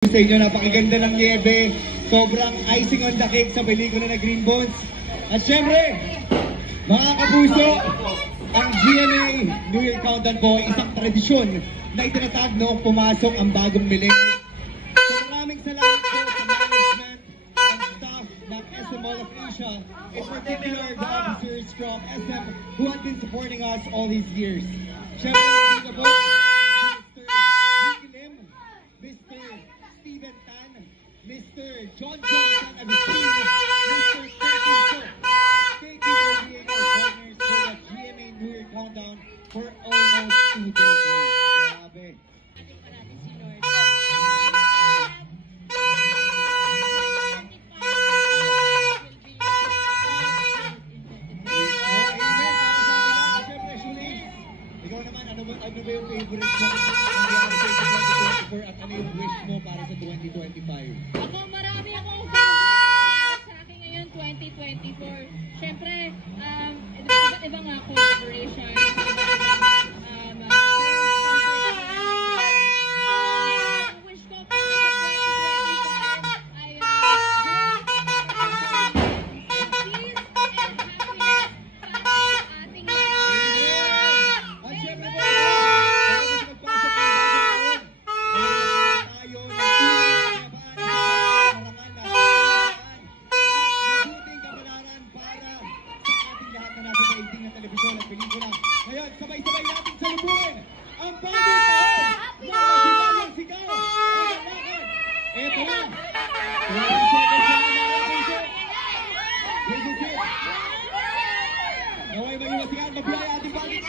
Sa inyo, napakaganda ng niebe, sobrang icing on the cake sa pelikula na Green Bones. At syempre, mga kapuso, ang GMA New Year Countdown po ay isang tradisyon na itinatag noong pumasok ang bagong millennium. So maraming salamat po sa management and staff ng SM Mall of Asia, in particular the officers from SM who have been supporting us all these years. Syempre, dito po, Steven Tan, Mr. John Johnson Agustin, Mr. Curtis. Thank you for being our partners for the GMA New Year Countdown for almost 2 decades. Grabe. Ikaw naman, ano ba yung favorite mo? At ano yung wish mo para sa 2025? Ako, marami akong favorite sa akin ngayon, 2024. Siyempre, iba't ibang collaboration. Wish ko para sa 2025 ay peace and happiness para sa ating lahat. At syempre po, bago magpasok ng bagong telebisyon at pelikula. Ngayon, sabay-sabay natin salubuhin ang bagong taon ng Masibagong Sigaw. Ang lakad. Eto na. 20 seconds na mga puso. This is it. Naway mag-iwasikan. Mabiyay ating bagong